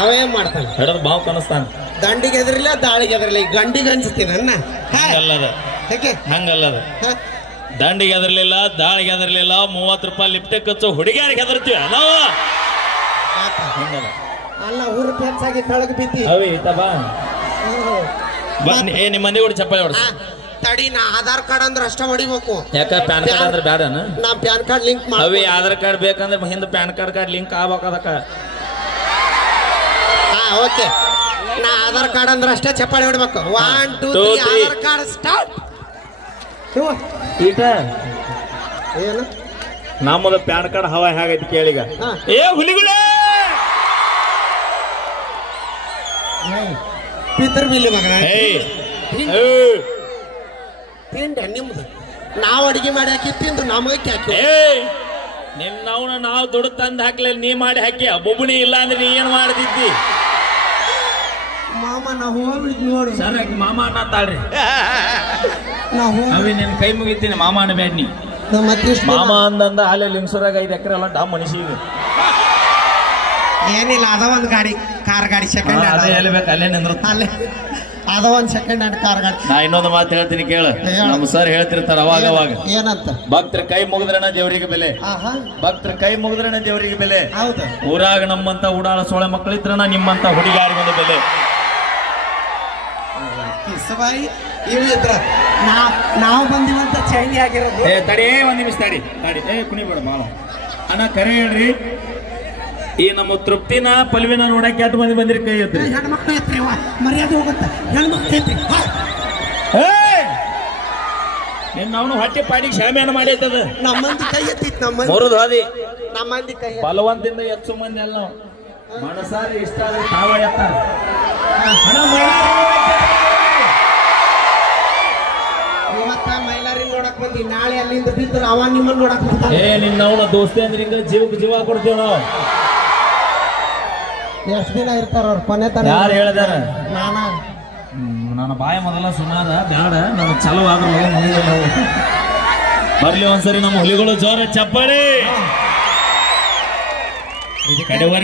ಅವೇ ಮಾಡ್ತಾನೆ ಹಿಡಿದು ಬಾವು ಕನಸ್ತಾನ ದಂಡಿಗೆ ಎದ್ರಿಲ್ಲ ದಾಳಿಗೆ ಎದ್ರಲ್ಲ ಗಂಡಿಗೆ ಅನ್ಸುತ್ತೀನಿ ಅನ್ನ ಹಂಗಲ್ಲದ ಯಾಕೆ ಹಂಗಲ್ಲದ ದಂಡಿಗೆ ಎದರ್ಲಿಲ್ಲ ದಾಳಿಗೆ ಎದರ್ಲಿಲ್ಲ 30 ರೂಪಾಯಿ ಲಿಫ್ಟಿಗೆ ಖರ್ಚು ಹುಡುಗಿಯಾರಿಗೆ ಹೆದರ್ತೀವಿ ನಾವು ಅಲ್ಲ ಊರು ಹೆಚ್ಚಾಗಿ ಕೆಳಗೆ ಬಿದ್ದಿ ಅವಿ ಬಾ ಏ ನಿಮ್ಮ ಮಂದಿ ಕೂಡ ಚಪ್ಪಾಳೆ ಹೊಡ್ಸ ತಡಿ ನಾ ಆಧಾರ್ ಕಾರ್ಡ್ ಅಂದ್ರೆ ಅಷ್ಟ ಹೊಡಿಬೇಕು ಯಾಕ ಪ್ಯಾನ್ ಕಾರ್ಡ್ ಅಂದ್ರೆ ಬೇಡನ ನಾ ಪ್ಯಾನ್ ಕಾರ್ಡ್ ಲಿಂಕ್ ಅವಿ ಆಧಾರ್ ಕಾರ್ಡ್ ಬೇಕಂದ್ರೆ ಹಿಂದೆ ಪ್ಯಾನ್ ಕಾರ್ಡ್ ಲಿಂಕ್ ಆಗ್ಬೇಕು ಅದಕ್ಕ ಓಕೆ ನಾ ಆಧಾರ್ ಕಾರ್ಡ್ ಅಂದ್ರೆ ಅಷ್ಟೇ ಚಪ್ಪಾಳೆ ಹೊಡ್ಬೇಕು 1 2 3 ಆಧಾರ್ ಕಾರ್ಡ್ ಸ್ಟಾರ್ಟ್ ಈಗ ಏನು ನಮ್ಮದ ಪ್ಯಾನ್ ಕಾರ್ಡ್ ಹವಾ ಹೇಗೈತಿ ಕೇಳಿಗ ಏ ಹುಲಿಗಳೇ ಪಿತರ್ ಬಿಲ್ಲಿ ಮಗನ ತಿಂಡ ನಿಮ್ದು ನಾವು ಅಡಿಗೆ ಮಾಡಿ ಹಾಕಿ ತಿಂದು ನಮಗೆ ಹಾಕಿ ನಿನ್ನವನ ನಾವು ದುಡ್ಡು ತಂದು ಹಾಕ್ಲಿ ನೀ ಮಾಡಿ ಹಾಕಿ ಒಬ್ಬನೇ ಇಲ್ಲ ಅಂದ್ರೆ ನೀ ಏನ್ ಮಾಡ್ತಿದ್ದಿ ಮಾಮ ನಾ ಹೋಗ್ಬಿಟ್ಟು ನೋಡು ಸರ್ ಮಾಮ ಅನ್ನತ್ತಾಳ್ರಿ ಅವಿ ನಿನ್ ಕೈ ಮುಗಿತೀನಿ ಮಾಮ ಅನ್ಬೇಡ ನೀ ಮಾಮ ಅಂದಂದ ಅಲ್ಲೇ ಲಿಂಗ್ಸೂರಾಗ 5 ಎಕರೆ ಎಲ್ಲ ಡಾ ಮನುಷ್ಯ ಏನಿಲ್ಲ ಅದ ಒಂದು ಗಾಡಿ ಕಾರ್ ಗಾಡಿ ಸೆಕೆಂಡ್ ಅದೇ ಹೇಳ್ಬೇಕು ಅಲ್ಲೇ ನಿಂದ್ರ ಅಲ್ಲೇ ಅದ ಒಂದು ಸೆಕೆಂಡ್ ಹ್ಯಾಂಡ್ ಕಾರ್ ಗಾಡಿ ನಾ ಇನ್ನೊಂದು ಮಾತು ಹೇಳ್ತೀನಿ ಕೇಳು ನಮ್ಮ ಸರ್ ಹೇಳ್ತಿರ್ತಾರ ಅವಾಗ ಅವಾಗ ಏನಂತ ಭಕ್ತರ ಕೈ ಮುಗಿದ್ರನ ದೇವರಿಗೆ ಬೆಲೆ ಭಕ್ತರ ಕೈ ಮುಗಿದ್ರನ ದೇವರಿಗೆ ಬೆಲೆ ಹೌದು ಊರಾಗ ನಮ್ಮಂತ ಉಡಾಳ ಸೋಳೆ ಮಕ್ಕಳಿದ್ರನ ನಿಮ್ಮಂತ ಹುಡುಗಿಯಾರಿಗೊಂದು ಬೆಲೆ ಕಿಸಬಾಯಿ ಇವು ಇದ್ರ ನಾವು ಬಂದಿವಂತ ಚೇಂಜ್ ಆಗಿರೋದು ತಡಿ ಒಂದ್ ನಿಮಿಷ ತಡಿ ಕುಣಿಬೇಡ ಮಾಡ ಅಣ್ಣ ಕರೆ ಹೇಳ್ರಿ ಈ ನಮ್ಮ ತೃಪ್ತಿನ ಪಲ್ವಿನ ನೋಡಕ್ಕೆ ಎಷ್ಟು ಮಂದಿ ಬಂದಿರಿ ಕೈ ಎತ್ರಿ ಹೆಣ್ಮಕ್ಳು ಎತ್ರಿ ಮರ್ಯಾದೆ ಹೋಗುತ್ತ ಹೆಣ್ಮಕ್ಳು ಎತ್ರಿ ನಿನ್ನ ಅವನು ಹೊಟ್ಟೆ ಪಾಡಿಗೆ ಶಾಮಿಯಾನ ಮಾಡೈತದ ನಮ್ಮಂದಿ ಕೈ ಎತ್ತಿತ್ತು ಮುರಿದು ಹೋದಿ ನಮ್ಮಂದಿ ಕೈ ಬಲವಂತಿಂದ ಹೆಚ್ಚು ಮಂದಿ ಅಲ್ಲ ಮನಸಾರಿ ಇಷ್ಟ ಆದ್ರೆ ತಾವ ಎತ್ತಾರ ಇವತ್ತ ಮೈಲಾರಿ ನೋಡಕ್ ಬಂದಿ ನಾಳೆ ಅಲ್ಲಿಂದ ಬಿದ್ದು ಅವ ನಿಮ್ಮನ್ನ ನೋಡಕ್ ಬರ್ತಾನೆ ನಿನ್ನ ಅವನ ದೋಸ್ತಿ ಅಂದ್ರೆ ಹಿಂಗ ಜೀವಕ್ಕೆ ಜೀವ ಕೊಡ್ತೀವಿ ನಾವು ಎಷ್ಟು ದಿನ ಇರ್ತಾರ ಅವ್ರ ಕೊನೆ ತನ ಯಾರು ಹೇಳಿದಾರ ನನ್ನ ಬಾಯ ಮೊದಲ ಸುಮಾರ ಬ್ಯಾಡ ನಾವು ಚಲೋ ಆದ್ರೂ ಬರ್ಲಿ ಒಂದ್ಸರಿ ನಮ್ಮ ಹುಲಿಗಳು ಜೋರ ಚಪ್ಪಾಳಿ ಕಡೆವರೆಗೂ